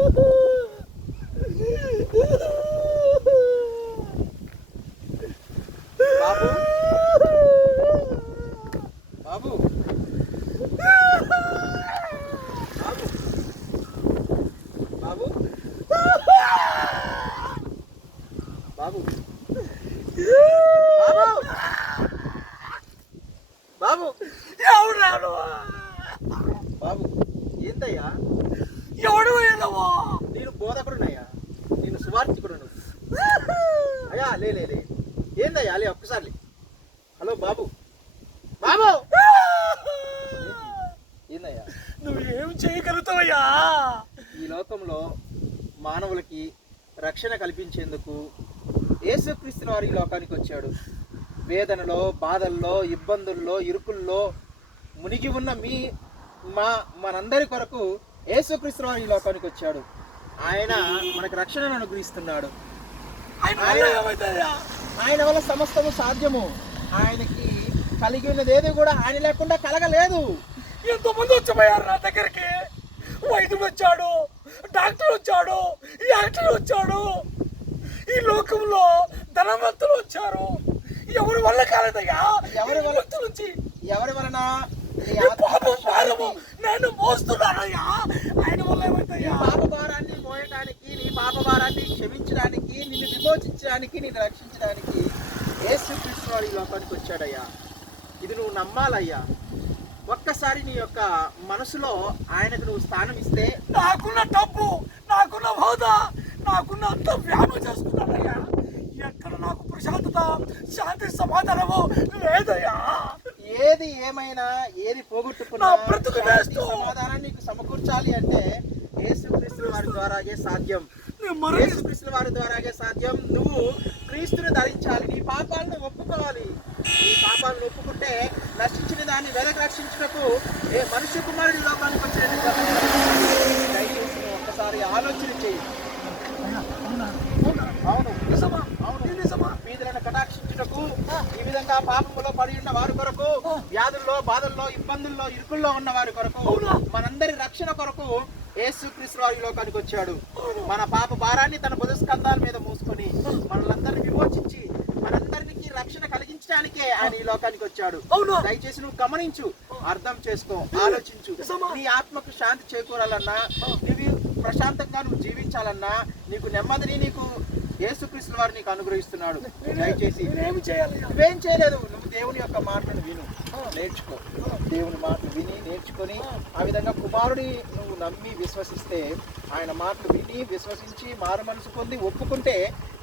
బాబు బాబు బాబు బాబు బాబు ఎవడు రాను బాబు ఏందయ్యా? ఎవడు వెళ్ళవా? నేను బోధకుడునయ్యా, నేను సువార్థికుడును అయ్యా. లే లే లే ఏందయ్యా? లే ఒక్కసారి. హలో బాబు బాబు ఏందయ్యా? నువ్వేం చేయగలుగుతావయ్యా? ఈ లోకంలో మానవులకి రక్షణ కల్పించేందుకు యేసుక్రీస్తు వారు ఈ లోకానికి వచ్చాడు. వేదనలో, బాధల్లో, ఇబ్బందుల్లో, ఇరుకుల్లో మునిగి ఉన్న మనందరి కొరకు యేసుక్రీస్తు వారు ఈ లోకానికి వచ్చాడు. ఆయన మనకు రక్షణను అనుగ్రహిస్తున్నాడు. ఆయన వల్ల సమస్తము సాధ్యము. ఆయనకి కలిగి ఉన్నది ఏది కూడా ఆయన లేకుండా కలగలేదు. ఎంతోమంది వచ్చారు నా దగ్గరికి. వైద్యుడు వచ్చాడు, డాక్టర్ వచ్చాడు, యాక్టర్ వచ్చాడు. ఈ లోకంలో ధనవంతులు వచ్చారు. ఎవరి వల్ల కాలేదయ్యా? ఎవరి వల్ల నుంచి ఎవరి వలన? నేను మోస్తున్నానయ్యా. ఆయన వల్ల ఏమైందయ్యా? పాప భారాన్ని మోయడానికి, నీ పాప భారాన్ని క్షమించడానికి, నిన్ను విమోచించడానికి, నిన్ను రక్షించడానికి యేసుక్రీస్తు వారు ఈ లోకానికి వచ్చాడయ్యా. ఇది నువ్వు నమ్మాలయ్యా. ఒక్కసారి నీ యొక్క మనసులో ఆయనకు నువ్వు స్థానం ఇస్తే, నాకున్న డబ్బు, నాకున్న హోదా, నాకున్న అంత వ్యాయామం చేసుకున్నానయ్యా. ఎక్కడ నాకు ప్రశాంతత, శాంతి, సమాధానము లేదయ్యా. ఏది ఏమైనా, ఏది పోగొట్టుకున్నా సమాధానాన్ని నీకు సమకూర్చాలి అంటే యేసుక్రీస్తు వారి ద్వారాగే సాధ్యం. యేసుక్రీస్తు వారి ద్వారాగే సాధ్యం. నువ్వు క్రీస్తుని ధరించాలి. నీ పాపాలను ఒప్పుకోవాలి. నీ పాపాలను ఒప్పుకుంటే నశించిన దాన్ని వెనక రక్షించుటకు మనుష్య కుమారుడి లోకానికి వచ్చిన దయచేసి ఒక్కసారి ఆలోచన చేయి. అవును, నిజమా? అవును, నిజమా? వీధులను కటాక్షించుటకు, ఈ విధంగా పాపములో పడి ఉన్న వారి కొరకు, వ్యాధుల్లో, బాధల్లో, ఇబ్బందుల్లో, ఇరుకుల్లో ఉన్న వారి కొరకు, మనందరి రక్షణ కొరకు యేసుక్రీస్తు వారు ఈ లోకానికి వచ్చాడు. మన పాప భారాన్ని తన బుధస్కంధాల మీద మూసుకొని మనలందరినీ విమోచించి మనందరికి రక్షణ కలిగించడానికే ఆయన ఈ లోకానికి వచ్చాడు. దయచేసి నువ్వు గమనించు, అర్థం చేసుకో, ఆలోచించు. నీ ఆత్మకు శాంతి చేకూరాలన్నా, నువ్వు ప్రశాంతంగా నువ్వు జీవించాలన్నా, నీకు నెమ్మదిని నీకు యేసుక్రీస్తు వారు నీకు అనుగ్రహిస్తున్నాడు. దయచేసి నువ్వేం చేయలేదు. నువ్వు దేవుని యొక్క మాటలను విను, నేర్చుకో. దేవుని మాటలు విని నేర్చుకొని ఆ విధంగా కుమారుడి నువ్వు నమ్మి విశ్వసిస్తే, ఆయన మాటలు విని విశ్వసించి మారు మనసు పొంది ఒప్పుకుంటే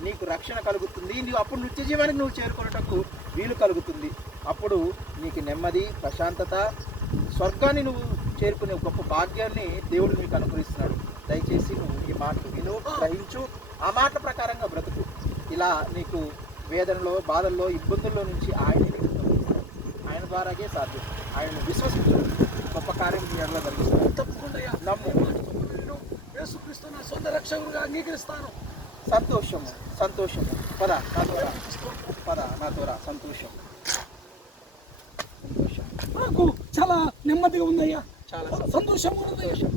నీకు రక్షణ కలుగుతుంది. నువ్వు అప్పుడు నిత్య జీవానికి నువ్వు చేరుకునేటకు వీలు కలుగుతుంది. అప్పుడు నీకు నెమ్మది, ప్రశాంతత, స్వర్గాన్ని నువ్వు చేరుకునే గొప్ప భాగ్యాన్ని దేవుడు నీకు అనుగ్రహిస్తున్నాడు. దయచేసి నువ్వు ఈ మాటలు విను, గ్రహించు, ఆ మాటల ప్రకారంగా బ్రతుకు. ఇలా నీకు వేదనలో, బాధల్లో, ఇబ్బందుల్లో నుంచి ఆయన ద్వారాగే సాధ్యం. ఆయనను విశ్వసించు, గొప్ప కార్యం నీ ఎడల జరిగిస్తాను. తప్పకుండా నమ్ము. యేసుక్రీస్తు నా సొంత రక్షకుడుగా అంగీకరిస్తాను. సంతోషము, సంతోషము. పద నా ద్వారా, పద నా ద్వారా. సంతోషం, సంతోషం. నాకు చాలా నెమ్మదిగా ఉందయ్యా. చాలా సంతోషంగా ఉందయ్యా.